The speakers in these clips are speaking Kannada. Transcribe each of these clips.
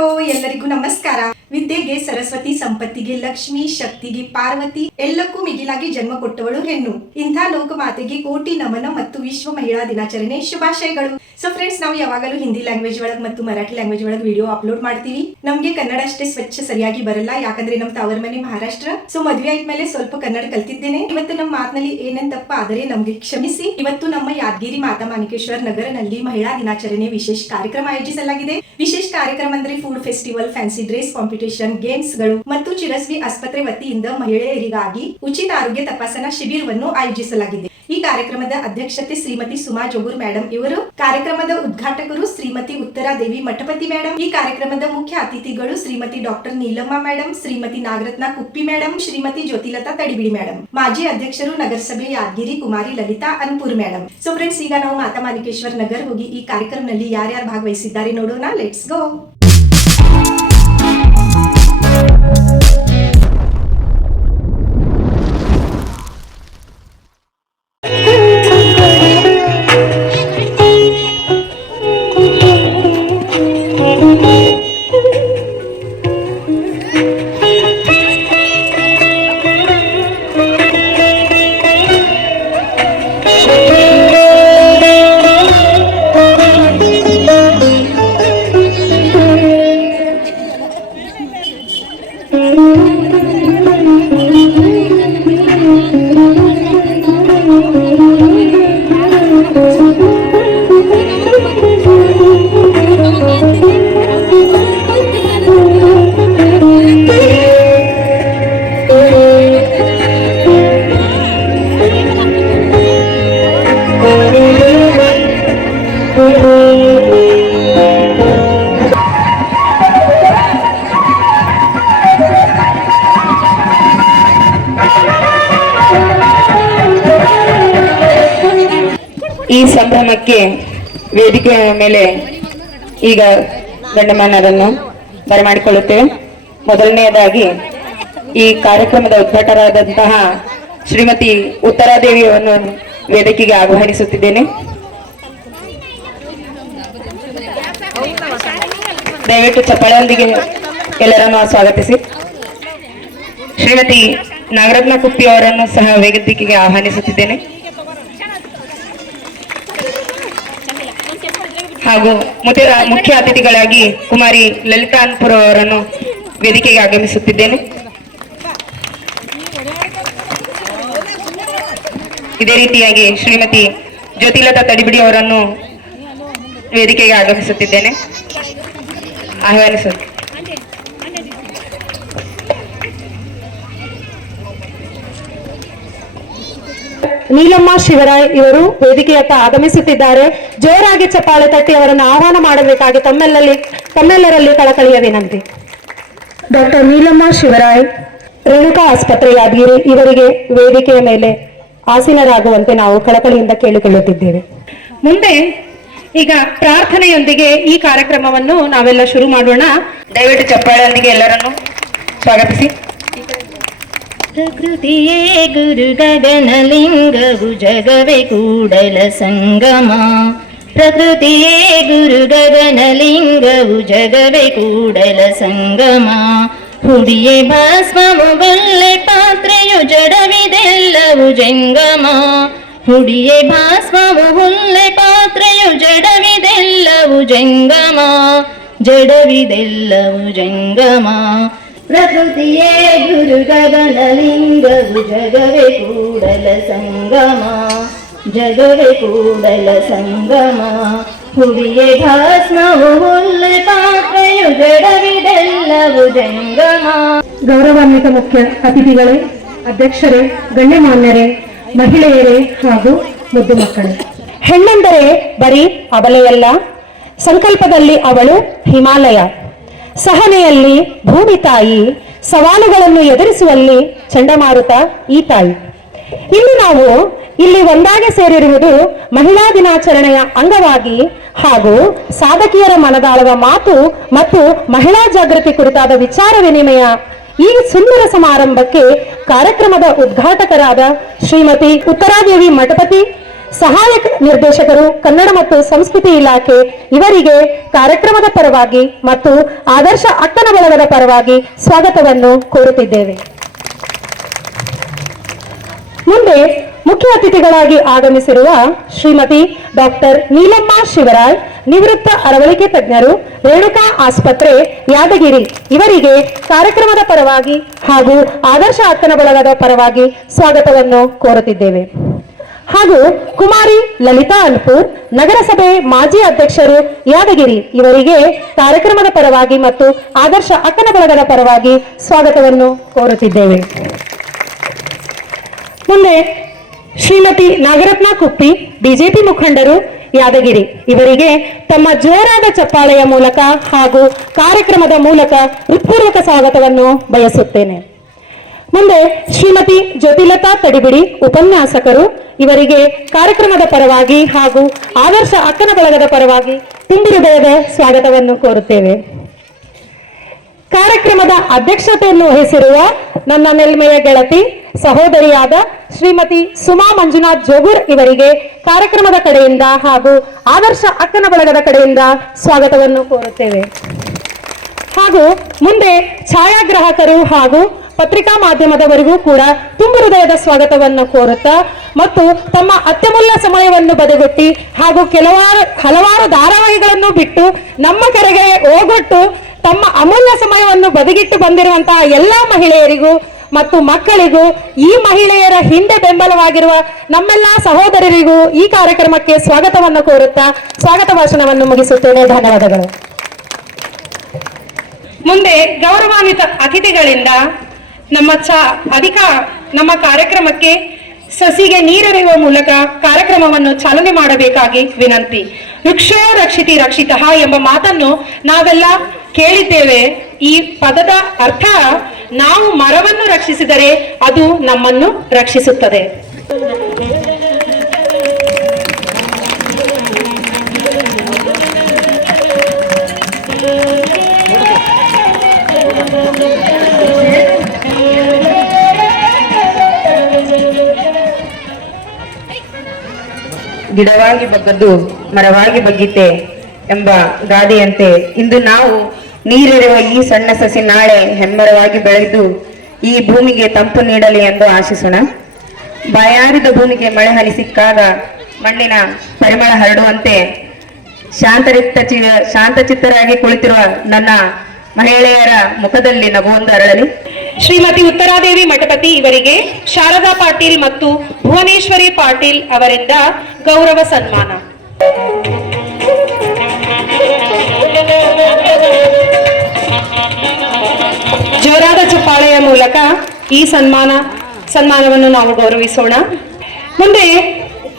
ಹಲೋ, ಎಲ್ಲರಿಗೂ ನಮಸ್ಕಾರ. ವಿದ್ಯೆಗೆ ಸರಸ್ವತಿ, ಸಂಪತ್ತಿಗೆ ಲಕ್ಷ್ಮಿ, ಶಕ್ತಿಗೆ ಪಾರ್ವತಿ, ಎಲ್ಲಕ್ಕೂ ಮಿಗಿಲಾಗಿ ಜನ್ಮ ಕೊಟ್ಟವಳು ಹೆಣ್ಣು. ಇಂಥ ಲೋಕಮಾತೆಗೆ ಕೋಟಿ ನಮನ ಮತ್ತು ವಿಶ್ವ ಮಹಿಳಾ ದಿನಾಚರಣೆ ಶುಭಾಶಯಗಳು. ಸೊ ಫ್ರೆಂಡ್ಸ್, ನಾವು ಯಾವಾಗಲೂ ಹಿಂದಿ ಲ್ಯಾಂಗ್ವೇಜ್ ಒಳಗೆ ಮತ್ತು ಮರಾಠಿ ಲ್ಯಾಂಗ್ವೇಜ್ ಒಳಗೆ ವಿಡಿಯೋ ಅಪ್ಲೋಡ್ ಮಾಡ್ತೀವಿ. ನಮ್ಗೆ ಕನ್ನಡ ಅಷ್ಟೇ ಸ್ವಚ್ಛ ಸರಿಯಾಗಿ ಬರಲ್ಲ, ಯಾಕಂದ್ರೆ ನಮ್ ತವರ ಮನೆ ಮಹಾರಾಷ್ಟ್ರ. ಸೊ ಮದ್ವೆ ಆದ್ಮೇಲೆ ಸ್ವಲ್ಪ ಕನ್ನಡ ಕಲ್ತಿದ್ದೇನೆ. ಇವತ್ತು ನಮ್ಮ ಮಾತಿನಲ್ಲಿ ಏನೇನ್ ತಪ್ಪ ಆದರೆ ನಮ್ಗೆ ಕ್ಷಮಿಸಿ. ಇವತ್ತು ನಮ್ಮ ಯಾದಗಿರಿ ಮಾತಾ ಮಾಣಿಕೇಶ್ವರ ನಗರನಲ್ಲಿ ಮಹಿಳಾ ದಿನಾಚರಣೆ ವಿಶೇಷ ಕಾರ್ಯಕ್ರಮ ಆಯೋಜಿಸಲಾಗಿದೆ. ವಿಶೇಷ ಕಾರ್ಯಕ್ರಮ ಅಂದ್ರೆ food festival, fancy dress competition, games ಗಳು ಮತ್ತು ಚಿರಸ್ವಿ ಆಸ್ಪತ್ರೆ ವತಿಯಿಂದ ಮಹಿಳೆಯರಿಗಾಗಿ ಉಚಿತ ಆರೋಗ್ಯ ತಪಾಸಣಾ ಶಿಬಿರವನ್ನು ಆಯೋಜಿಸಲಾಗಿದೆ. ಈ ಕಾರ್ಯಕ್ರಮದ ಅಧ್ಯಕ್ಷತೆ ಶ್ರೀಮತಿ ಸುಮಾ ಜೋಗೂರ್ ಮೇಡಮ್ ಇವರು. ಕಾರ್ಯಕ್ರಮದ ಉದ್ಘಾಟಕರು ಶ್ರೀಮತಿ ಉತ್ತರಾದೇವಿ ಮಠಪತಿ ಮೇಡಮ್. ಈ ಕಾರ್ಯಕ್ರಮದ ಮುಖ್ಯ ಅತಿಥಿಗಳು Shrimati doctor Neelamma madam, Shrimati Nagaratna Kuppi madam, Shrimati Jyothilatha Tadibidi madam. ಮಾಜಿ ಅಧ್ಯಕ್ಷರು ನಗರಸಭೆ Yadgiri Kumari Lalitha Anpur madam. So friends, ಈಗ ನಾವು ಮಾತಾ ಮಾಣಿಕೇಶ್ವರ ನಗರ್ ಹೋಗಿ ಈ ಕಾರ್ಯಕ್ರಮದಲ್ಲಿ ಯಾರ್ಯಾರು ಭಾಗವಹಿಸಿದ್ದಾರೆ ನೋಡೋಣ. Let's go. ಈ ಸಂಭ್ರಮಕ್ಕೆ ವೇದಿಕೆಯ ಮೇಲೆ ಈಗ ಗಣ್ಯಮಾನ್ಯರನ್ನು ಬರಮಾಡಿಕೊಳ್ಳುತ್ತೇವೆ. ಮೊದಲನೆಯದಾಗಿ ಈ ಕಾರ್ಯಕ್ರಮದ ಉದ್ಘಾಟಕರಾದಂತಹ ಶ್ರೀಮತಿ ಉತ್ತರಾದೇವಿಯವರನ್ನು ವೇದಿಕೆಗೆ ಆಹ್ವಾನಿಸುತ್ತಿದ್ದೇನೆ. ದಯವಿಟ್ಟು ಚಪ್ಪಾಳೆಯೊಂದಿಗೆ ಎಲ್ಲರನ್ನು ಸ್ವಾಗತಿಸಿ. ಶ್ರೀಮತಿ ನಾಗರತ್ನ ಕುಪ್ಪಿ ಅವರನ್ನು ಸಹ ವೇದಿಕೆಗೆ ಆಹ್ವಾನಿಸುತ್ತಿದ್ದೇನೆ. ಹಾಗೂ ಮುಖ್ಯ ಅತಿಥಿಗಳಾಗಿ ಕುಮಾರಿ ಲಲಿತಾ ಅನ್ಪುರ್ ಅವರನ್ನು ವೇದಿಕೆಗೆ ಆಗಮಿಸುತ್ತಿದ್ದೇನೆ. ಇದೇ ರೀತಿಯಾಗಿ ಶ್ರೀಮತಿ ಜ್ಯೋತಿಲತಾ ತಡಿಬಿಡಿ ಅವರನ್ನು ವೇದಿಕೆಗೆ ಆಗಮಿಸುತ್ತಿದ್ದೇನೆ. ಆಹ್ವಾನಿಸುತ್ತೇನೆ. ನೀಲಮ್ಮ ಶಿವರಾಯ್ ಇವರು ವೇದಿಕೆಯತ್ತ ಆಗಮಿಸುತ್ತಿದ್ದಾರೆ. ಜೋರಾಗಿ ಚಪ್ಪಾಳೆ ತಟ್ಟಿ ಅವರನ್ನು ಆಹ್ವಾನ ಮಾಡಬೇಕಾಗಿ ತಮ್ಮೆಲ್ಲರಲ್ಲಿ ಕಳಕಳಿಯ ವಿನಂತಿ. ಡಾಕ್ಟರ್ ನೀಲಮ್ಮ ಶಿವರಾಯ್, ರೇಣುಕಾ ಆಸ್ಪತ್ರೆ ಯಾದಗಿರಿ ಇವರಿಗೆ ವೇದಿಕೆಯ ಮೇಲೆ ಆಸೀನರಾಗುವಂತೆ ನಾವು ಕಳಕಳಿಯಿಂದ ಕೇಳಿಕೊಳ್ಳುತ್ತಿದ್ದೇವೆ. ಮುಂದೆ ಈಗ ಪ್ರಾರ್ಥನೆಯೊಂದಿಗೆ ಈ ಕಾರ್ಯಕ್ರಮವನ್ನು ನಾವೆಲ್ಲ ಶುರು ಮಾಡೋಣ. ದಯವಿಟ್ಟು ಚಪ್ಪಾಳೆಯೊಂದಿಗೆ ಎಲ್ಲರನ್ನು ಸ್ವಾಗತಿಸಿ. ಪ್ರಕೃತಿಯೇ ಗುರು ಗಗನಲಿಂಗವು ಜಗವೇ ಕೂಡಲ ಸಂಗಮ. ಪ್ರಕೃತಿಯೇ ಗುರು ಗಗನಲಿಂಗವು ಜಗವೇ ಕೂಡಲ ಸಂಗಮ. ಹುಡಿಯೇ ಭಸ್ಮವು ಬಲ್ಲೆ ಪಾತ್ರೆಯು ಜಡವಿದೆಲ್ಲವು ಜಂಗಮ. ಹುಡಿಯೇ ಭಸ್ಮವು ಹುಲ್ಲೆ ಪಾತ್ರೆಯು ಜಡವಿದೆಲ್ಲವು ಜಂಗಮ. ಜಡವಿದೆಲ್ಲವು ಜಂಗಮ. ಪ್ರಕೃತಿಯೇ ಗುರು ಗಗನಲಿಂಗವು ಜಗವೇ ಕೂಡಲ ಸಂಗಮ. ಜಗವೇ ಕೂಡಲ ಸಂಗಮ. ಹುಡಿಯೇ ಭಸ್ಮವು ಹುಲ್ಲೆ ಪಾತ್ರೆಯು ಜಡವಿದೆಲ್ಲವು ಜಂಗಮ. ಗೌರವಾನ್ವಿತ ಮುಖ್ಯ ಅತಿಥಿಗಳೇ, ಅಧ್ಯಕ್ಷರೇ, ಗಣ್ಯಮಾನ್ಯರೇ, ಮಹಿಳೆಯರೇ ಹಾಗೂ ಮುದ್ದು ಮಕ್ಕಳೇ, ಹೆಣ್ಣೆಂದರೆ ಬರೀ ಅಬಲೆಯಲ್ಲ, ಸಂಕಲ್ಪದಲ್ಲಿ ಅವಳು ಹಿಮಾಲಯ, ಸಹನೆಯಲ್ಲಿ ಭೂಮಿ ತಾಯಿ, ಸವಾಲುಗಳನ್ನು ಎದುರಿಸುವಲ್ಲಿ ಚಂಡಮಾರುತ ಈ ತಾಯಿ. ಇನ್ನು ನಾವು ಇಲ್ಲಿ ಒಂದಾಗೆ ಸೇರಿರುವುದು ಮಹಿಳಾ ದಿನಾಚರಣೆಯ ಅಂಗವಾಗಿ ಹಾಗೂ ಸಾಧಕಿಯರ ಮನದಾಳದ ಮಾತು ಮತ್ತು ಮಹಿಳಾ ಜಾಗೃತಿ ಕುರಿತಾದ ವಿಚಾರ ವಿನಿಮಯ. ಈ ಸುಂದರ ಸಮಾರಂಭಕ್ಕೆ ಕಾರ್ಯಕ್ರಮದ ಉದ್ಘಾಟಕರಾದ ಶ್ರೀಮತಿ ಉತ್ತರಾದೇವಿ ಮಠಪತಿ, ಸಹಾಯಕ ನಿರ್ದೇಶಕರು ಕನ್ನಡ ಮತ್ತು ಸಂಸ್ಕೃತಿ ಇಲಾಖೆ ಇವರಿಗೆ ಕಾರ್ಯಕ್ರಮದ ಪರವಾಗಿ ಮತ್ತು ಆದರ್ಶ ಅಕ್ಕನ ಬಳಗದ ಪರವಾಗಿ ಸ್ವಾಗತವನ್ನು ಕೋರುತ್ತಿದ್ದೇವೆ. ಮುಂದೆ ಮುಖ್ಯ ಅತಿಥಿಗಳಾಗಿ ಆಗಮಿಸಿರುವ ಶ್ರೀಮತಿ ಡಾಕ್ಟರ್ ನೀಲಮ್ಮ ಶಿವರಾಯ್, ನಿವೃತ್ತ ಅರವಳಿಕೆ ತಜ್ಞರು, ರೇಣುಕಾ ಆಸ್ಪತ್ರೆ, ಯಾದಗಿರಿ ಇವರಿಗೆ ಕಾರ್ಯಕ್ರಮದ ಪರವಾಗಿ ಹಾಗೂ ಆದರ್ಶ ಅಕ್ಕನ ಬಳಗದ ಪರವಾಗಿ ಸ್ವಾಗತವನ್ನು ಕೋರುತ್ತಿದ್ದೇವೆ. ಹಾಗೂ ಕುಮಾರಿ ಲಲಿತಾ ಅಲ್ಪೂರ್, ನಗರಸಭೆ ಮಾಜಿ ಅಧ್ಯಕ್ಷರು, ಯಾದಗಿರಿ ಇವರಿಗೆ ಕಾರ್ಯಕ್ರಮದ ಪರವಾಗಿ ಮತ್ತು ಆದರ್ಶ ಅಕ್ಕನ ಬಳಗದ ಪರವಾಗಿ ಸ್ವಾಗತವನ್ನು ಕೋರುತ್ತಿದ್ದೇವೆ. ಮುಂದೆ ಶ್ರೀಮತಿ ನಾಗರತ್ನ ಕುಪ್ಪಿ, ಬಿಜೆಪಿ ಮುಖಂಡರು, ಯಾದಗಿರಿ ಇವರಿಗೆ ತಮ್ಮ ಜೋರಾದ ಚಪ್ಪಾಳೆಯ ಮೂಲಕ ಹಾಗೂ ಕಾರ್ಯಕ್ರಮದ ಮೂಲಕ ಹೃತ್ಪೂರ್ವಕ ಸ್ವಾಗತವನ್ನು ಬಯಸುತ್ತೇನೆ. ಮುಂದೆ ಶ್ರೀಮತಿ ಜ್ಯೋತಿಲತಾ ತಡಿಬಿಡಿ, ಉಪನ್ಯಾಸಕರು, ಇವರಿಗೆ ಕಾರ್ಯಕ್ರಮದ ಪರವಾಗಿ ಹಾಗೂ ಆದರ್ಶ ಅಕ್ಕನ ಬಳಗದ ಪರವಾಗಿ ತುಂಬು ಹೃದಯದ ಸ್ವಾಗತವನ್ನು ಕೋರುತ್ತೇವೆ. ಕಾರ್ಯಕ್ರಮದ ಅಧ್ಯಕ್ಷತೆಯನ್ನು ವಹಿಸಿರುವ ನನ್ನ ನೆಲ್ಮೆಯ ಗೆಳತಿ ಸಹೋದರಿಯಾದ ಶ್ರೀಮತಿ ಸುಮಾ ಮಂಜುನಾಥ್ ಜೋಗೂರ್ ಇವರಿಗೆ ಕಾರ್ಯಕ್ರಮದ ಕಡೆಯಿಂದ ಹಾಗೂ ಆದರ್ಶ ಅಕ್ಕನ ಬಳಗದ ಕಡೆಯಿಂದ ಸ್ವಾಗತವನ್ನು ಕೋರುತ್ತೇವೆ. ಹಾಗೂ ಮುಂದೆ ಛಾಯಾಗ್ರಾಹಕರು ಹಾಗೂ ಪತ್ರಿಕಾ ಮಾಧ್ಯಮದವರಿಗೂ ಕೂಡ ತುಂಬು ಹೃದಯದ ಸ್ವಾಗತವನ್ನು ಕೋರುತ್ತಾ ಮತ್ತು ತಮ್ಮ ಅತ್ಯಮೂಲ್ಯ ಸಮಯವನ್ನು ಬದಿಗೊಟ್ಟಿ ಹಾಗೂ ಹಲವಾರು ಧಾರಾವಾಹಿಗಳನ್ನು ಬಿಟ್ಟು ನಮ್ಮ ಕರೆಗೆ ಓಗೊಟ್ಟು ತಮ್ಮ ಅಮೂಲ್ಯ ಸಮಯವನ್ನು ಬದಿಗಿಟ್ಟು ಬಂದಿರುವಂತಹ ಎಲ್ಲಾ ಮಹಿಳೆಯರಿಗೂ ಮತ್ತು ಮಕ್ಕಳಿಗೂ, ಈ ಮಹಿಳೆಯರ ಹಿಂದೆ ಬೆಂಬಲವಾಗಿರುವ ನಮ್ಮೆಲ್ಲ ಸಹೋದರರಿಗೂ ಈ ಕಾರ್ಯಕ್ರಮಕ್ಕೆ ಸ್ವಾಗತವನ್ನು ಕೋರುತ್ತಾ ಸ್ವಾಗತ ಭಾಷಣವನ್ನು ಮುಗಿಸುತ್ತೇನೆ. ಧನ್ಯವಾದಗಳು. ಮುಂದೆ ಗೌರವಾನ್ವಿತ ಅತಿಥಿಗಳಿಂದ ನಮ್ಮ ಕಾರ್ಯಕ್ರಮಕ್ಕೆ ಸಸಿಗೆ ನೀರೆರೆಯುವ ಮೂಲಕ ಕಾರ್ಯಕ್ರಮವನ್ನು ಚಾಲನೆ ಮಾಡಬೇಕಾಗಿ ವಿನಂತಿ. ವೃಕ್ಷೋ ರಕ್ಷಿತಿ ರಕ್ಷಿತಃ ಎಂಬ ಮಾತನ್ನು ನಾವೆಲ್ಲ ಕೇಳಿದ್ದೇವೆ. ಈ ಪದದ ಅರ್ಥ, ನಾವು ಮರವನ್ನು ರಕ್ಷಿಸಿದರೆ ಅದು ನಮ್ಮನ್ನು ರಕ್ಷಿಸುತ್ತದೆ. ಗಿಡವಾಗಿ ಬಗ್ಗದ್ದು ಮರವಾಗಿ ಬಗ್ಗಿತೆ ಎಂಬ ಗಾದೆಯಂತೆ ಇಂದು ನಾವು ನೀರಿರುವ ಈ ಸಣ್ಣ ಸಸಿ ನಾಳೆ ಹೆಮ್ಮರವಾಗಿ ಬೆಳೆದು ಈ ಭೂಮಿಗೆ ತಂಪು ನೀಡಲಿ ಎಂದು ಆಶಿಸೋಣ. ಬಾಯಾರಿದ ಭೂಮಿಗೆ ಮಳೆ ಹನಿ ಸಿಕ್ಕಾಗ ಮಣ್ಣಿನ ಪರಿಮಳ ಹರಡುವಂತೆ ಶಾಂತಚಿತ್ತರಾಗಿ ಕುಳಿತಿರುವ ನನ್ನ ಮಹಿಳೆಯರ ಮುಖದಲ್ಲಿ ನಗುವೊಂದು ಅರಳಲಿ. ಶ್ರೀಮತಿ ಉತ್ತರಾದೇವಿ ಮಠಪತಿ ಇವರಿಗೆ ಶಾರದಾ ಪಾಟೀಲ್ ಮತ್ತು ಭುವನೇಶ್ವರಿ ಪಾಟೀಲ್ ಅವರಿಂದ ಗೌರವ ಸನ್ಮಾನ. ಜೋರಾದ ಚಪ್ಪಾಳೆಯ ಮೂಲಕ ಈ ಸನ್ಮಾನವನ್ನು ನಾವು ಗೌರವಿಸೋಣ. ಮುಂದೆ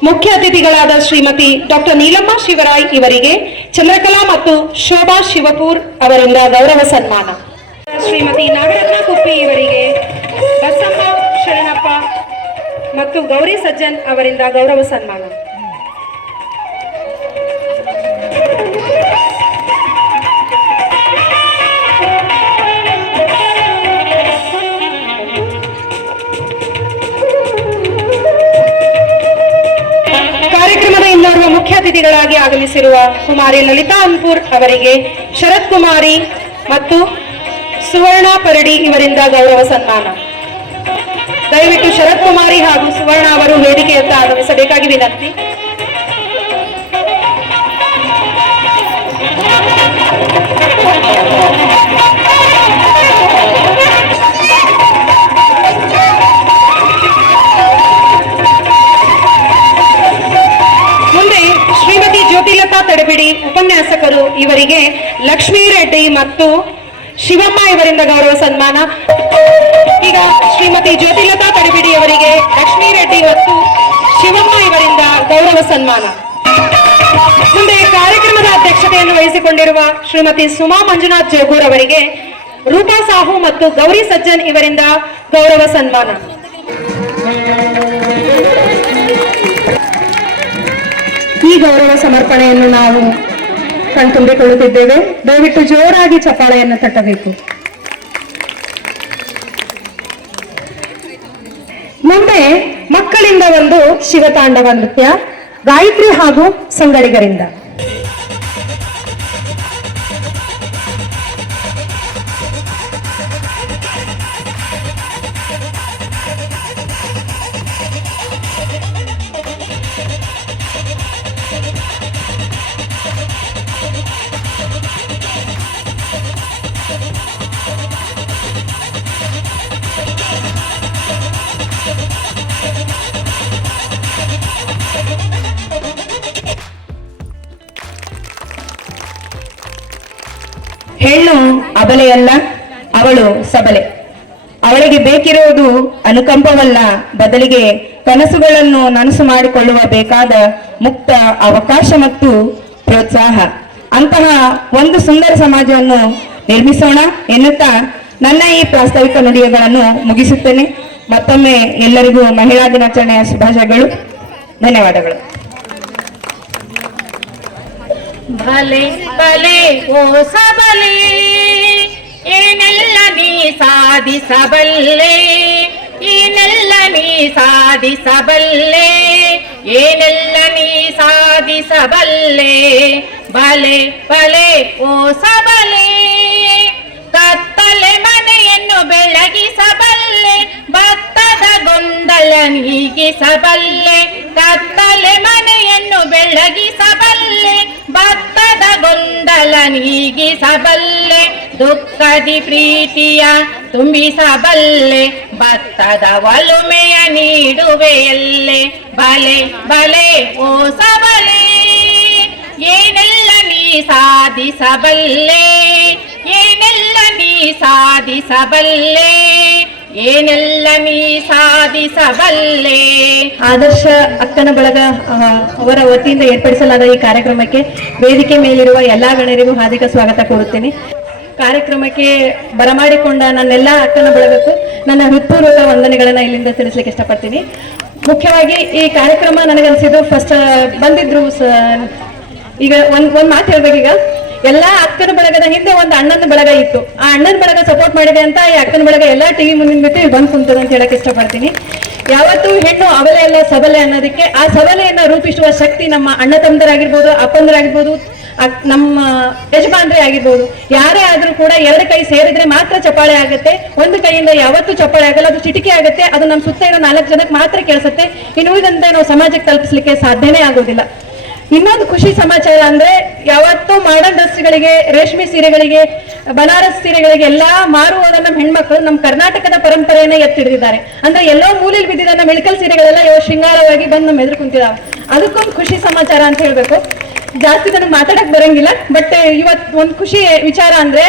ಮುಖ್ಯ ಅತಿಥಿಗಳಾದ ಶ್ರೀಮತಿ ಡಾಕ್ಟರ್ ನೀಲಮ್ಮ ಶಿವರಾಯ್ ಇವರಿಗೆ ಚಂದ್ರಕಲಾ ಮತ್ತು ಶೋಭಾ ಶಿವಪುರ್ ಅವರಿಂದ ಗೌರವ ಸನ್ಮಾನ. ಶ್ರೀಮತಿ ನಾಗರತ್ನ ಕುಪ್ಪಿ ಇವರಿಗೆ ಬಸಮ್ಮ ಶರಣಪ್ಪ ಮತ್ತು ಗೌರಿ ಸಜ್ಜನ್ ಅವರಿಂದ ಗೌರವ ಸನ್ಮಾನ. ಕಾರ್ಯಕ್ರಮದ ಇನ್ನೋರ್ವ ಮುಖ್ಯ ಅತಿಥಿಗಳಾಗಿ ಆಗಮಿಸಿರುವ ಕುಮಾರಿ ಲಲಿತಾ ಅನ್ಪುರ್ ಅವರಿಗೆ ಶರತ್ ಕುಮಾರಿ ಮತ್ತು ಸುವರ್ಣ ಪರಡಿ ಇವರಿಂದ ಗೌರವ ಸನ್ಮಾನ. ದಯವಿಟ್ಟು ಶರತ್ ಕುಮಾರಿ ಹಾಗೂ ಸುವರ್ಣ ಅವರು ವೇದಿಕೆಯತ್ತ ಆಗಮಿಸಬೇಕಾಗಿ ವಿನಂತಿ. ಮುಂದೆ ಶ್ರೀಮತಿ ಜ್ಯೋತಿಲತಾ ತಡಬಿಡಿ, ಉಪನ್ಯಾಸಕರು, ಇವರಿಗೆ ಲಕ್ಷ್ಮೀ ರೆಡ್ಡಿ ಮತ್ತು ಶಿವಮ್ಮ ಇವರಿಂದ ಗೌರವ ಸನ್ಮಾನ. ಈಗ ಶ್ರೀಮತಿ ಜ್ಯೋತಿಲತಾ ತಡಬಿಡಿ ಅವರಿಗೆ ಲಕ್ಷ್ಮೀ ರೆಡ್ಡಿ ಮತ್ತು ಶಿವಮ್ಮ ಇವರಿಂದ ಗೌರವ ಸನ್ಮಾನ. ಮುಂದೆ ಕಾರ್ಯಕ್ರಮದ ಅಧ್ಯಕ್ಷತೆಯನ್ನು ವಹಿಸಿಕೊಂಡಿರುವ ಶ್ರೀಮತಿ ಸುಮಾ ಮಂಜುನಾಥ್ ಜೋಗೂರ್ ಅವರಿಗೆ ರೂಪಾ ಸಾಹು ಮತ್ತು ಗೌರಿ ಸಜ್ಜನ್ ಇವರಿಂದ ಗೌರವ ಸನ್ಮಾನ. ಈ ಗೌರವ ಸಮರ್ಪಣೆಯನ್ನು ನಾವು ಕಣ್ತುಂಬಿಕೊಳ್ಳುತ್ತಿದ್ದೇವೆ. ದಯವಿಟ್ಟು ಜೋರಾಗಿ ಚಪ್ಪಾಳೆಯನ್ನು ತಟ್ಟಬೇಕು. ಮುಂದೆ ಮಕ್ಕಳಿಂದ ಒಂದು ಶಿವತಾಂಡವ ನೃತ್ಯ, ಗಾಯತ್ರಿ ಹಾಗೂ ಸಂಗಡಿಗರಿಂದ. ಹೆಣ್ಣು ಅಬಲೆಯಲ್ಲ, ಅವಳು ಸಬಲೆ. ಅವಳಿಗೆ ಬೇಕಿರುವುದು ಅನುಕಂಪವಲ್ಲ, ಬದಲಿಗೆ ಕನಸುಗಳನ್ನು ನನಸು ಮಾಡಿಕೊಳ್ಳುವ ಬೇಕಾದ ಮುಕ್ತ ಅವಕಾಶ ಮತ್ತು ಪ್ರೋತ್ಸಾಹ. ಅಂತಹ ಒಂದು ಸುಂದರ ಸಮಾಜವನ್ನು ನಿರ್ಮಿಸೋಣ ಎನ್ನುತ್ತಾ ನನ್ನ ಈ ಪ್ರಾಸ್ತಾವಿಕ ನುಡಿಗಳನ್ನು ಮುಗಿಸುತ್ತೇನೆ. ಮತ್ತೊಮ್ಮೆ ಎಲ್ಲರಿಗೂ ಮಹಿಳಾ ದಿನಾಚರಣೆಯ ಶುಭಾಶಯಗಳು. ಧನ್ಯವಾದಗಳು. ಭಲೆ ಭಲೆ ಓ ಸಬಲೆ, ಏನೆಲ್ಲ ನೀ ಸಾಧಿಸಬಲ್ಲೆ, ಏನೆಲ್ಲ ನೀ ಸಾಧಿಸಬಲ್ಲೆ, ಏನೆಲ್ಲ ನೀ ಸಾಧಿಸಬಲ್ಲೆ. ಭಲೆ ಭಲೆ ಓ ಸಬಲೆ, ಕತ್ತಲೆ ಮನೆಯನ್ನು ಬೆಳಗಿಸಬಲ್ಲೆ, ಭತ್ತದ ಗೊಂದಲ ನೀಗಿಸಬಲ್ಲೆ. ಕತ್ತಲೆ ಮನೆಯನ್ನು ಬೆಳಗಿಸಬಲ್ಲೆ, ಭತ್ತದ ಗೊಂದಲ ನೀಗಿಸಬಲ್ಲೆ. ದುಃಖದಿ ಪ್ರೀತಿಯ ತುಂಬಿಸಬಲ್ಲೆ, ಭತ್ತದ ಒಲುಮೆಯ ನೀಡುವೆಯಲ್ಲೆ. ಬಲೆ ಬಲೆ ಓ ಸಬಲೆ, ಏನೆಲ್ಲ ನೀ ಸಾಧಿಸಬಲ್ಲೆ, ಏನೆಲ್ಲ ನೀ ಸಾಧಿಸಬಲ್ಲೆ, ಏನೆಲ್ಲ ನೀ ಸಾಧಿಸಬಲ್ಲೆ. ಆದರ್ಶ ಅಕ್ಕನ ಬಳಗ ಅವರ ವತಿಯಿಂದ ಏರ್ಪಡಿಸಲಾದ ಈ ಕಾರ್ಯಕ್ರಮಕ್ಕೆ ವೇದಿಕೆ ಮೇಲಿರುವ ಎಲ್ಲಾ ಗಣ್ಯರಿಗೂ ಹಾರ್ದಿಕ ಸ್ವಾಗತ ಕೋರುತ್ತೇನೆ. ಕಾರ್ಯಕ್ರಮಕ್ಕೆ ಬರಮಾಡಿಕೊಂಡ ನನ್ನೆಲ್ಲ ಅಕ್ಕನ ಬಳಗಕ್ಕೂ ನನ್ನ ಹೃತ್ಪೂರ್ವಕ ವಂದನೆಗಳನ್ನ ಇಲ್ಲಿಂದ ತಿಳಿಸ್ಲಿಕ್ಕೆ ಇಷ್ಟಪಡ್ತೀನಿ. ಮುಖ್ಯವಾಗಿ ಈ ಕಾರ್ಯಕ್ರಮ ನನಗನ್ಸಿದ್ದು ಫಸ್ಟ್ ಬಂದಿದ್ರು ಈಗ ಒಂದ್ ಮಾತು ಹೇಳ್ಬೇಕೀಗ, ಎಲ್ಲಾ ಅಕ್ಕನ ಬಳಗದ ಹಿಂದೆ ಒಂದು ಅಣ್ಣನ ಬಳಗ ಇತ್ತು. ಆ ಅಣ್ಣನ ಬಳಗ ಸಪೋರ್ಟ್ ಮಾಡಿದೆ ಅಂತ ಈ ಅಕ್ಕನ ಬಳಗ ಎಲ್ಲಾ ಟಿವಿ ಮುಂದಿನ ಬಿಟ್ಟು ಬಂದ್ ಕುಂತದ ಅಂತ ಹೇಳಕ್ ಇಷ್ಟಪಡ್ತೀನಿ. ಯಾವತ್ತೂ ಹೆಣ್ಣು ಅವಲೆ ಅಲ್ಲ ಸಬಲೆ ಅನ್ನೋದಕ್ಕೆ ಆ ಸಬಲೆಯನ್ನ ರೂಪಿಸುವ ಶಕ್ತಿ ನಮ್ಮ ಅಣ್ಣ ತಮ್ಮದರಾಗಿರ್ಬೋದು, ಅಪ್ಪಂದರಾಗಿರ್ಬೋದು, ನಮ್ಮ ಯಜಮಾನ್ರೇ ಆಗಿರ್ಬೋದು, ಯಾರೇ ಆದ್ರೂ ಕೂಡ ಎರಡು ಕೈ ಸೇರಿದ್ರೆ ಮಾತ್ರ ಚಪ್ಪಾಳೆ ಆಗುತ್ತೆ. ಒಂದು ಕೈಯಿಂದ ಯಾವತ್ತೂ ಚಪ್ಪಾಳೆ ಆಗಲ್ಲ, ಅದು ಚಿಟಿಕೆ ಆಗುತ್ತೆ. ಅದು ನಮ್ಮ ಸುತ್ತ ಇರೋ 4 ಜನಕ್ಕೆ ಮಾತ್ರ ಕೇಳಿಸುತ್ತೆ. ಇನ್ನು ಉಳಿದಂತೆ ನಾವು ಸಮಾಜಕ್ಕೆ ತಲುಪಿಸ್ಲಿಕ್ಕೆ ಸಾಧ್ಯನೇ ಆಗೋದಿಲ್ಲ. ಇನ್ನೊಂದು ಖುಷಿ ಸಮಾಚಾರ ಅಂದ್ರೆ, ಯಾವತ್ತೂ ಮಾಡರ್ನ್ ಡ್ರೆಸ್ಗಳಿಗೆ, ರೇಷ್ಮೆ ಸೀರೆಗಳಿಗೆ, ಬನಾರಸ್ ಸೀರೆಗಳಿಗೆ ಎಲ್ಲಾ ಮಾರುವುದ ನಮ್ಮ ಹೆಣ್ಮಕ್ಳು ನಮ್ಮ ಕರ್ನಾಟಕದ ಪರಂಪರೆಯನ್ನ ಎತ್ತಿಡಿದಿದ್ದಾರೆ. ಅಂದ್ರೆ ಎಲ್ಲೋ ಮೂಲೆಯಲ್ಲಿ ಬಿದ್ದಿದ್ದ ನಮ್ಮ ಇಳಕಲ್ ಸೀರೆಗಳೆಲ್ಲ ಇವಾಗ ಶೃಂಗಾರವಾಗಿ ಬಂದು ನಮ್ಮ ಎದುರು ಕುಂತಿದಾವೆ. ಅದಕ್ಕೊಂದು ಖುಷಿ ಸಮಾಚಾರ ಅಂತ ಹೇಳ್ಬೇಕು. ಜಾಸ್ತಿ ನನಗೆ ಮಾತಾಡಕ್ ಬರಂಗಿಲ್ಲ, ಬಟ್ ಇವತ್ ಒಂದು ಖುಷಿ ವಿಚಾರ ಅಂದ್ರೆ,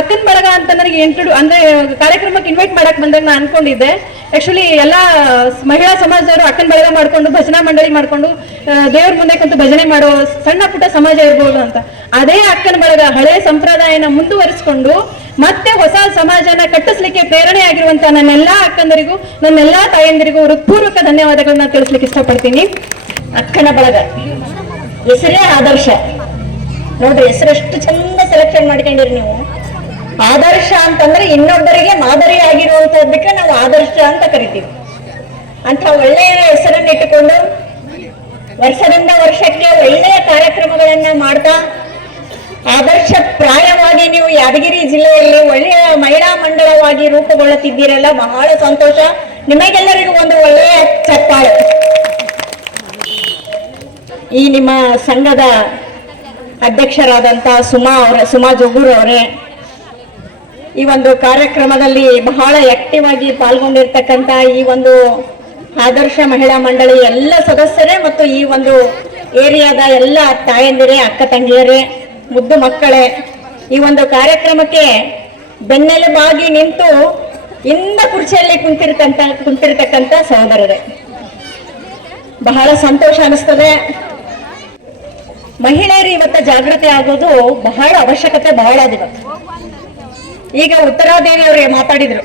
ಅಕ್ಕನ ಬಳಗ ಅಂತ ನನಗೆ ಅಂದ್ರೆ ಕಾರ್ಯಕ್ರಮಕ್ಕೆ ಇನ್ವೈಟ್ ಮಾಡಕ್ ಬಂದಾಗ ನಾನು ಅನ್ಕೊಂಡಿದ್ದೆ, ಆಕ್ಚುಲಿ ಎಲ್ಲಾ ಮಹಿಳಾ ಸಮಾಜದವರು ಅಕ್ಕನ ಬಳಗ ಮಾಡ್ಕೊಂಡು ಭಜನಾ ಮಂಡಳಿ ಮಾಡ್ಕೊಂಡು ದೇವ್ರ ಮುಂದೆ ಕುಂತು ಭಜನೆ ಮಾಡೋ ಸಣ್ಣ ಪುಟ್ಟ ಸಮಾಜ ಇರ್ಬೋದು ಅಂತ. ಅದೇ ಅಕ್ಕನ ಬಳಗ ಹಳೆ ಸಂಪ್ರದಾಯನ ಮುಂದುವರಿಸಿಕೊಂಡು ಮತ್ತೆ ಹೊಸ ಸಮಾಜನ ಕಟ್ಟಿಸ್ಲಿಕ್ಕೆ ಪ್ರೇರಣೆ ಆಗಿರುವಂತ ನನ್ನೆಲ್ಲಾ ಅಕ್ಕಂದರಿಗೂ, ನನ್ನೆಲ್ಲಾ ತಾಯಂದಿರಿಗೂ ಹೃತ್ಪೂರ್ವಕ ಧನ್ಯವಾದಗಳನ್ನ ತಿಳಿಸ್ಲಿಕ್ಕೆ ಇಷ್ಟಪಡ್ತೀನಿ. ಅಕ್ಕನ ಬಳಗ ಹೆಸರೇ ಆದರ್ಶ. ನೋಡ್ರಿ, ಹೆಸರೆಷ್ಟು ಚಂದ ಸೆಲೆಕ್ಷನ್ ಮಾಡ್ಕೊಂಡಿರಿ ನೀವು. ಆದರ್ಶ ಅಂತಂದ್ರೆ ಇನ್ನೊಬ್ಬರಿಗೆ ಮಾದರಿ ಆಗಿರುವಂತದ್ದಕ್ಕೆ ನಾವು ಆದರ್ಶ ಅಂತ ಕರಿತೀವಿ. ಅಂತ ಒಳ್ಳೆಯ ಹೆಸರನ್ನ ಇಟ್ಟುಕೊಂಡು ವರ್ಷದಿಂದ ವರ್ಷಕ್ಕೆ ಒಳ್ಳೆಯ ಕಾರ್ಯಕ್ರಮಗಳನ್ನ ಮಾಡ್ತಾ ಆದರ್ಶ ಪ್ರಾಯವಾಗಿ ನೀವು ಯಾದಗಿರಿ ಜಿಲ್ಲೆಯಲ್ಲಿ ಒಳ್ಳೆಯ ಮಹಿಳಾ ಮಂಡಳವಾಗಿ ರೂಪುಗೊಳ್ಳುತ್ತಿದ್ದೀರಲ್ಲ, ಬಹಳ ಸಂತೋಷ. ನಿಮಗೆಲ್ಲರಿಗೂ ಒಂದು ಒಳ್ಳೆಯ ಚಪ್ಪಾಳೆ. ಈ ನಿಮ್ಮ ಸಂಘದ ಅಧ್ಯಕ್ಷರಾದಂತ ಸುಮಾ ಜೋಗೂರ್ ಅವರೇ, ಈ ಒಂದು ಕಾರ್ಯಕ್ರಮದಲ್ಲಿ ಬಹಳ ಆಕ್ಟಿವ್ ಆಗಿ ಪಾಲ್ಗೊಂಡಿರ್ತಕ್ಕಂಥ ಈ ಒಂದು ಆದರ್ಶ ಮಹಿಳಾ ಮಂಡಳಿ ಎಲ್ಲ ಸದಸ್ಯರೇ ಮತ್ತು ಈ ಒಂದು ಏರಿಯಾದ ಎಲ್ಲ ತಾಯಂದಿರೇ, ಅಕ್ಕ ತಂಗಿಯರೇ, ಮುದ್ದು ಮಕ್ಕಳೇ, ಈ ಒಂದು ಕಾರ್ಯಕ್ರಮಕ್ಕೆ ಬೆನ್ನೆಲುಬಾಗಿ ನಿಂತು ಇಂದ ಕುರ್ಚಿಯಲ್ಲಿ ಕುಂತಿರ್ತಕ್ಕಂಥ ಸಹೋದರರೇ, ಬಹಳ ಸಂತೋಷ ಅನಿಸ್ತದೆ. ಮಹಿಳೆಯರು ಇವತ್ತು ಜಾಗೃತಿ ಆಗೋದು ಬಹಳ ಅವಶ್ಯಕತೆ ಬಹಳ ಅದಿವ. ಈಗ ಉತ್ತರಾದೇವಿ ಅವರಿಗೆ ಮಾತಾಡಿದ್ರು,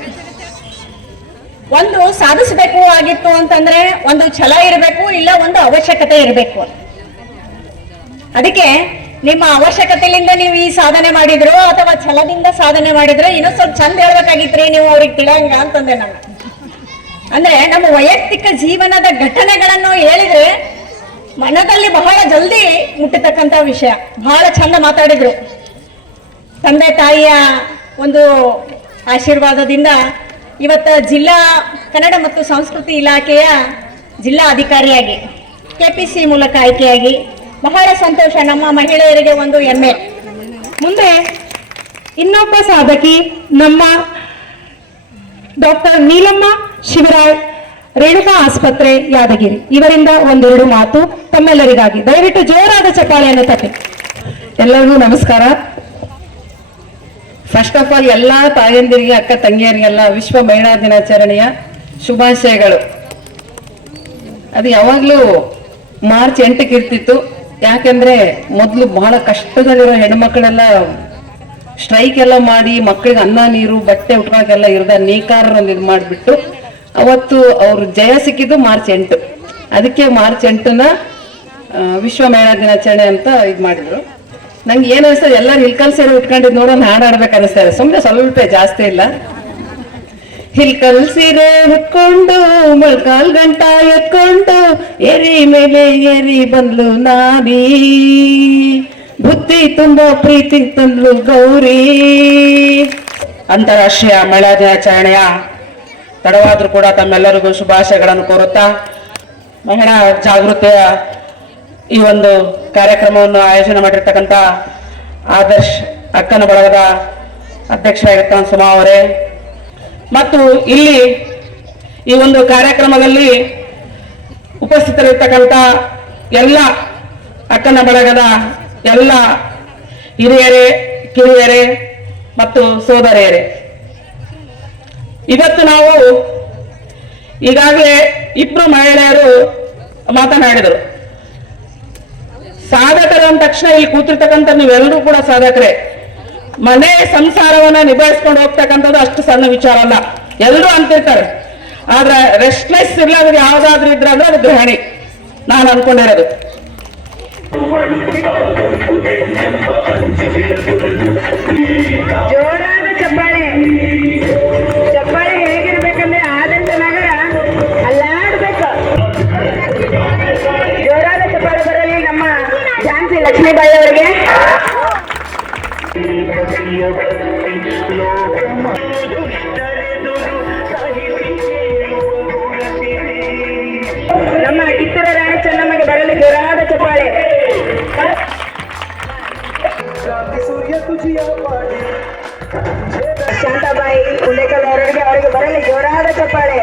ಒಂದು ಸಾಧಿಸಬೇಕು ಆಗಿತ್ತು ಅಂತಂದ್ರೆ ಒಂದು ಛಲ ಇರಬೇಕು, ಇಲ್ಲ ಒಂದು ಅವಶ್ಯಕತೆ ಇರಬೇಕು. ಅದಕ್ಕೆ ನಿಮ್ಮ ಅವಶ್ಯಕತೆಯಿಂದ ನೀವು ಈ ಸಾಧನೆ ಮಾಡಿದ್ರು ಅಥವಾ ಛಲದಿಂದ ಸಾಧನೆ ಮಾಡಿದ್ರೆ ಇನ್ನೂ ಸ್ವಲ್ಪ ಚಂದ ಹೇಳ್ಬೇಕಾಗಿತ್ರಿ ನೀವು ಅವ್ರಿಗೆ ತಿಳಿಯಂಗ ಅಂತಂದೆ ನಾನು. ಅಂದ್ರೆ ನಮ್ಮ ವೈಯಕ್ತಿಕ ಜೀವನದ ಘಟನೆಗಳನ್ನು ಹೇಳಿದ್ರೆ ಮನದಲ್ಲಿ ಬಹಳ ಜಲ್ದಿ ಮುಟ್ಟತಕ್ಕಂಥ ವಿಷಯ. ಬಹಳ ಚಂದ ಮಾತಾಡಿದ್ರು. ತಂದೆ ತಾಯಿಯ ಒಂದು ಆಶೀರ್ವಾದದಿಂದ ಇವತ್ತು ಜಿಲ್ಲಾ ಕನ್ನಡ ಮತ್ತು ಸಂಸ್ಕೃತಿ ಇಲಾಖೆಯ ಜಿಲ್ಲಾ ಅಧಿಕಾರಿಯಾಗಿ KPC ಮೂಲಕ ಆಯ್ಕೆಯಾಗಿ ಬಹಳ ಸಂತೋಷ. ನಮ್ಮ ಮಹಿಳೆಯರಿಗೆ ಒಂದು ಹೆಮ್ಮೆ. ಮುಂದೆ ಇನ್ನೊಬ್ಬ ಸಾಧಕಿ ನಮ್ಮ ಡಾಕ್ಟರ್ ನೀಲಮ್ಮ ಶಿವರಾಯ್, ರೇಣುಕಾ ಆಸ್ಪತ್ರೆ, ಯಾದಗಿರಿ. ಇವರಿಂದ ಒಂದೆರಡು ಮಾತು ತಮ್ಮೆಲ್ಲರಿಗಾಗಿ. ದಯವಿಟ್ಟು ಜೋರಾದ ಚಪ್ಪಾಳೆಯನ್ನು ತಟ್ಟಿ. ಎಲ್ಲರಿಗೂ ನಮಸ್ಕಾರ. ಫಸ್ಟ್ ಆಫ್ ಆಲ್ ಎಲ್ಲ ತಾಯಂದಿರಿಗೆ, ಅಕ್ಕ ತಂಗಿಯರಿಗೆಲ್ಲ ವಿಶ್ವ ಮಹಿಳಾ ದಿನಾಚರಣೆಯ ಶುಭಾಶಯಗಳು. ಅದು ಯಾವಾಗಲೂ ಮಾರ್ಚ್ 8ಕ್ಕೆ ಇರ್ತಿತ್ತು. ಯಾಕೆಂದ್ರೆ ಮೊದಲು ಬಹಳ ಕಷ್ಟದಲ್ಲಿರೋ ಹೆಣ್ಮಕ್ಳೆಲ್ಲ ಸ್ಟ್ರೈಕ್ ಎಲ್ಲ ಮಾಡಿ ಮಕ್ಕಳಿಗೆ ಅನ್ನ ನೀರು ಬಟ್ಟೆ ಉಟ್ಕೊಳಕ್ಕೆಲ್ಲ ಇರದ ನೇಕಾರರೊಂದು ಇದು ಮಾಡಿಬಿಟ್ಟು ಅವತ್ತು ಅವ್ರು ಜಯ ಸಿಕ್ಕಿದ್ದು ಮಾರ್ಚ್ 8. ಅದಕ್ಕೆ ಮಾರ್ಚ್ 8ನ ವಿಶ್ವ ಮಹಿಳಾ ದಿನಾಚರಣೆ ಅಂತ ಇದು ಮಾಡಿದ್ರು. ನಂಗೆ ಏನು ಅನಿಸ್ತದೆ, ಎಲ್ಲರೂ ಹಿಲ್ಕಲ್ ಸೀರೆ ಉಟ್ಕೊಂಡಿದ್ದು ನೋಡೋ ಹಾಡು ಆಡ್ಬೇಕು ಅನಿಸ್ತದೆ. ಸುಮ್ಮನೆ ಸ್ವಲ್ಪ, ಜಾಸ್ತಿ ಇಲ್ಲ. ಹಿಲ್ಕಲ್ ಸೀರೆ ಉಟ್ಕೊಂಡು ಮೊಳ್ಕಾಲ್ ಗಂಟ ಎತ್ಕೊಂಡು ಏರಿ ಮೇಲೆ ಏರಿ ಬಂದ್ಲು ನಾರಿ, ಬುದ್ಧಿ ತುಂಬಾ ಪ್ರೀತಿ ತಂದ್ಲು ಗೌರಿ. ಅಂತಾರಾಷ್ಟ್ರೀಯ ಮಹಿಳಾ ದಿನಾಚರಣೆಯ ತಡವಾದ್ರೂ ಕೂಡ ತಮ್ಮೆಲ್ಲರಿಗೂ ಶುಭಾಶಯಗಳನ್ನು ಕೋರುತ್ತಾ, ಮಹಿಳಾ ಜಾಗೃತಿಯ ಈ ಒಂದು ಕಾರ್ಯಕ್ರಮವನ್ನು ಆಯೋಜನೆ ಮಾಡಿರ್ತಕ್ಕಂಥ ಆದರ್ಶ್ ಅಕ್ಕನ ಬಳಗದ ಅಧ್ಯಕ್ಷರಾಗಿರ್ತಕ್ಕಂಥ ಸುಮಾ ಅವರೇ, ಮತ್ತು ಇಲ್ಲಿ ಈ ಒಂದು ಕಾರ್ಯಕ್ರಮದಲ್ಲಿ ಉಪಸ್ಥಿತರಿರ್ತಕ್ಕಂಥ ಎಲ್ಲ ಅಕ್ಕನ ಬಳಗದ ಎಲ್ಲ ಹಿರಿಯರೇ, ಕಿರಿಯರೇ ಮತ್ತು ಸೋದರಿಯರೇ, ಇವತ್ತು ನಾವು ಈಗಾಗಲೇ ಇಬ್ರು ಮಹಿಳೆಯರು ಮಾತನಾಡಿದರು. ಸಾಧಕರು ಅಂದ ತಕ್ಷಣ ಇಲ್ಲಿ ಕೂತಿರ್ತಕ್ಕಂಥ ನೀವೆಲ್ಲರೂ ಕೂಡ ಸಾಧಕರೇ. ಮನೆ ಸಂಸಾರವನ್ನ ನಿಭಾಯಿಸ್ಕೊಂಡು ಹೋಗ್ತಕ್ಕಂಥದ್ದು ಅಷ್ಟು ಸಣ್ಣ ವಿಚಾರ ಅಲ್ಲ, ಎಲ್ಲರೂ ಅಂತಿರ್ತಾರೆ. ಆದ್ರೆ ರೆಸ್ಟ್ಲೆಸ್ ಇರ್ಲಾದ್ರೆ ಯಾವ್ದಾದ್ರು ಇದ್ರೆ ಅಂದ್ರೆ ಅದು ಗೃಹಿಣಿ, ನಾನು ಅನ್ಕೊಂಡಿರೋದು. ಜೋರಾದ ಚಪ್ಪಾಳೆ. ಚಪ್ಪಾಳೆ ಹೇಗಿರ್ಬೇಕಂದ್ರೆ ಆದಂತ ನಗರ ಅಲ್ಲಾಡ್ಬೇಕು. ಜೋರಾದ ಚಪ್ಪಾಳೆ ಬರಲಿ ನಮ್ಮ ಝಾನ್ಸಿ ಲಕ್ಷ್ಮೀಬಾಯಿ ಅವರಿಗೆ. ನಮ್ಮ ಕಿತ್ತೂರು ರಾಣಿ ಚೆನ್ನಮ್ಮಗೆ ಬರಲಿ ಜೋರಾದ ಚಪ್ಪಾಳೆ. ಶಾಂತಾಬಾಯಿ ಉಂಡೇಕಲ್ ಅವರಿಗೆ ಬರಲಿ ಜೋರಾದ ಚಪ್ಪಾಳೆ.